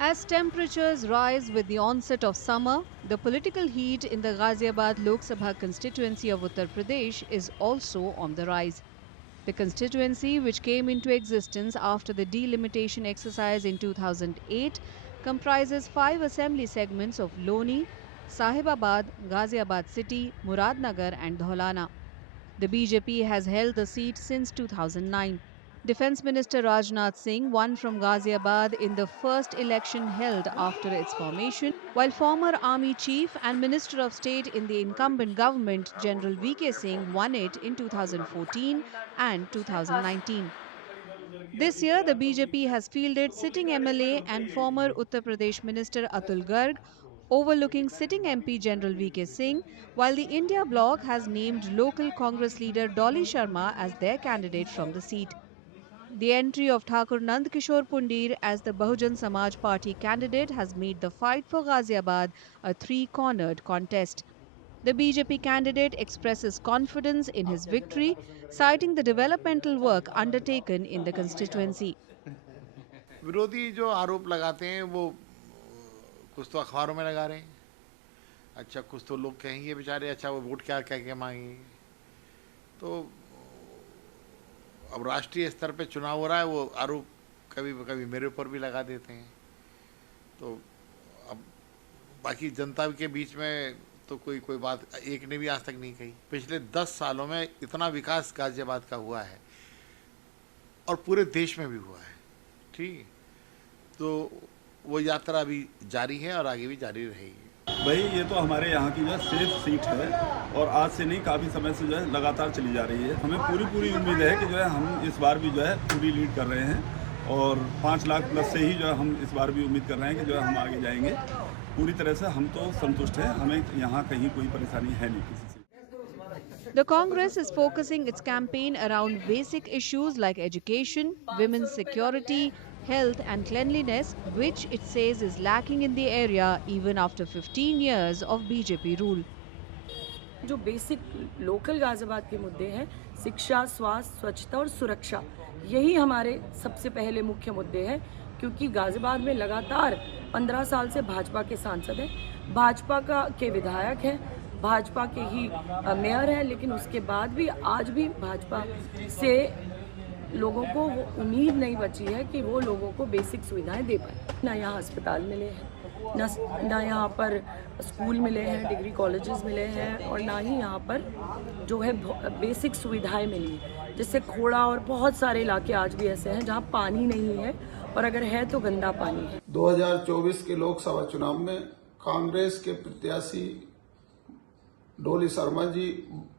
As temperatures rise with the onset of summer, the political heat in the Ghaziabad Lok Sabha constituency of Uttar Pradesh is also on the rise. The constituency, which came into existence after the delimitation exercise in 2008, comprises 5 assembly segments of Loni, Sahibabad, Ghaziabad City, Muradnagar, and Dholana. The BJP has held the seat since 2009. Defence Minister Rajnath Singh won from Ghaziabad in the first election held after its formation, while former Army Chief and Minister of State in the incumbent government, General VK Singh, won it in 2014 and 2019. This year, the BJP has fielded sitting MLA and former Uttar Pradesh Minister Atul Garg, overlooking sitting MP General VK Singh, while the India bloc has named local Congress leader Dolly Sharma as their candidate from the seat. The entry of Thakur Nand Kishore Pundir as the Bahujan Samaj Party candidate has made the fight for Ghaziabad a three-cornered contest. The BJP candidate expresses confidence in his victory, citing the developmental work undertaken in the constituency. विरोधी जो आरोप लगाते हैं वो कुछ तो अखबारों में लगा रहे हैं, अच्छा कुछ तो लोग कहेंगे बेचारे अच्छा वो वोट क्या कह के मांगेंगे। तो अब राष्ट्रीय स्तर पे चुनाव हो रहा है, वो आरोप कभी कभी मेरे ऊपर भी लगा देते हैं। तो अब बाकी जनता के बीच में तो कोई कोई बात एक ने भी आज तक नहीं कही। पिछले 10 सालों में इतना विकास गाजियाबाद का हुआ है और पूरे देश में भी हुआ है, ठीक। तो वो यात्रा अभी जारी है और आगे भी जारी रहेगी। भाई ये तो हमारे यहाँ की जो है सेफ सीट है और आज से नहीं काफ़ी समय से जो है लगातार चली जा रही है। हमें पूरी उम्मीद है कि जो है हम इस बार भी जो है पूरी लीड कर रहे हैं और 5 लाख प्लस से ही जो है हम इस बार भी उम्मीद कर रहे हैं कि जो है हम आगे जाएंगे। पूरी तरह से हम तो संतुष्ट हैं, हमें यहाँ कहीं कोई परेशानी है नहीं किसी से। The Congress is focusing its campaign around basic issues like education, women's security, health and cleanliness, which it says is lacking in the area even after 15 years of BJP rule. जो बेसिक लोकल गाजियाबाद के मुद्दे हैं, शिक्षा, स्वास्थ्य, स्वच्छता और सुरक्षा, यही हमारे सबसे पहले मुख्य मुद्दे हैं। क्योंकि गाजियाबाद में लगातार 15 साल से भाजपा के सांसद हैं, भाजपा के विधायक हैं, भाजपा के ही मेयर हैं, लेकिन उसके बाद भी आज भी भाजपा से लोगों को वो उम्मीद नहीं बची है कि वो लोगों को बेसिक सुविधाएं दे पाए। ना यहाँ अस्पताल मिले हैं, ना यहाँ पर स्कूल मिले हैं, डिग्री कॉलेजेस मिले हैं और ना ही यहाँ पर जो है बेसिक सुविधाएं मिली, जिससे खोड़ा और बहुत सारे इलाके आज भी ऐसे हैं जहाँ पानी नहीं है और अगर है तो गंदा पानी है। 2024 के लोकसभा चुनाव में कांग्रेस के प्रत्याशी डोली शर्मा जी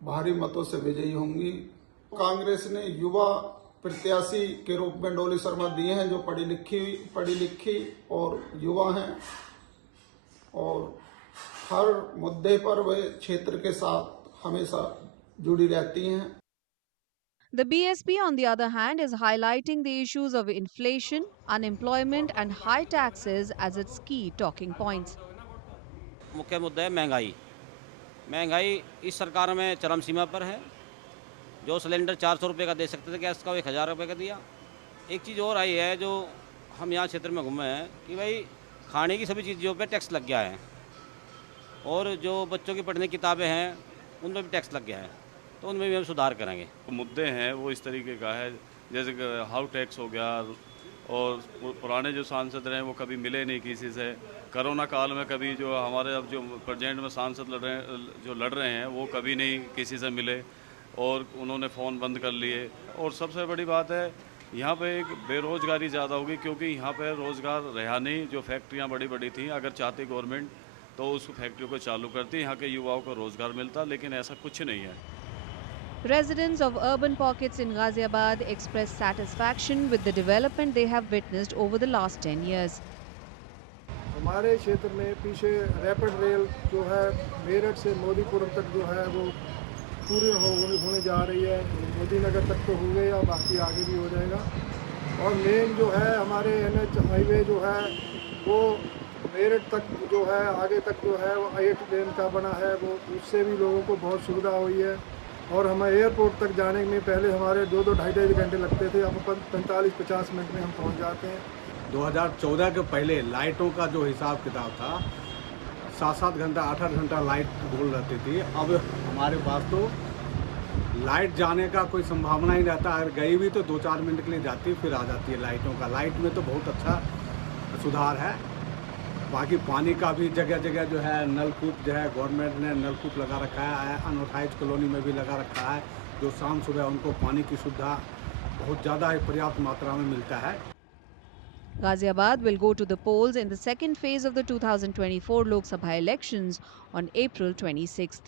भारी मतों से विजयी होंगी। कांग्रेस ने युवा प्रत्याशी के रूप में डोली शर्मा दिए हैं, जो पढ़ी लिखी और युवा हैं और हर मुद्दे पर वे क्षेत्र के साथ हमेशा जुड़ी रहती हैं। The BSP, on the other hand, is highlighting the issues of inflation, unemployment and high taxes as its key talking points. मुख्य मुद्दा है महंगाई। महंगाई इस सरकार में चरम सीमा पर है। जो सिलेंडर 400 रुपये का दे सकते थे गैस का, वो 1000 रुपये का दिया। एक चीज़ और आई है जो हम यहाँ क्षेत्र में घूमे हैं कि भाई खाने की सभी चीज़ों पे टैक्स लग गया है और जो बच्चों की पढ़ने की किताबें हैं उनमें भी टैक्स लग गया है, तो उनमें भी हम सुधार करेंगे। मुद्दे हैं वो इस तरीके का है, जैसे कि हाउस टैक्स हो गया और पुराने जो सांसद रहे वो कभी मिले नहीं किसी से। कोरोना काल में कभी जो हमारे अब जो प्रेजेंट में सांसद लड़ रहे हैं वो कभी नहीं किसी से मिले और उन्होंने फ़ोन बंद कर लिए। और सबसे बड़ी बात है यहाँ पे एक बेरोज़गारी ज़्यादा होगी, क्योंकि यहाँ पे रोज़गार रहा नहीं। जो फैक्ट्रियाँ बड़ी थी, अगर चाहती गवर्नमेंट तो उस फैक्ट्री को चालू करती, यहाँ के युवाओं को रोज़गार मिलता, लेकिन ऐसा कुछ नहीं है। Residents of urban pockets in Ghaziabad express satisfaction with the development they have witnessed over the last 10 years. हमारे क्षेत्र में पीछे रैपिड रेल जो है मेरठ से मोदीपुरम तक जो है वो पूरी होने जा रही है। मोदी नगर तक तो हो गया, बाकी आगे भी हो जाएगा। और मेन जो है हमारे NH हाईवे जो है वो मेरठ तक जो है आगे तक जो है वो 8 लेन का बना है, वो उससे भी लोगों को बहुत सुविधा हुई है। और हमें एयरपोर्ट तक जाने में पहले हमारे 2-2 ढाई घंटे लगते थे, अब 45-50 मिनट में हम पहुंच जाते हैं। 2014 के पहले लाइटों का जो हिसाब किताब था 7-7 घंटा 8-8 घंटा लाइट गुल रहती थी। अब हमारे पास तो लाइट जाने का कोई संभावना ही रहता, अगर गई भी तो 2-4 मिनट के लिए जाती फिर आ जाती है लाइटों का। लाइट में तो बहुत अच्छा सुधार है। बाकी पानी का भी जगह जगह जो है नलकूप जो है गवर्नमेंट ने नलकूप लगा रखा है, अनऑथराइज्ड कॉलोनी में भी लगा रखा है, जो शाम सुबह उनको पानी की सुविधा बहुत ज़्यादा ही पर्याप्त मात्रा में मिलता है। Ghaziabad will go to the polls in the second phase of the 2024 Lok Sabha elections on April 26th.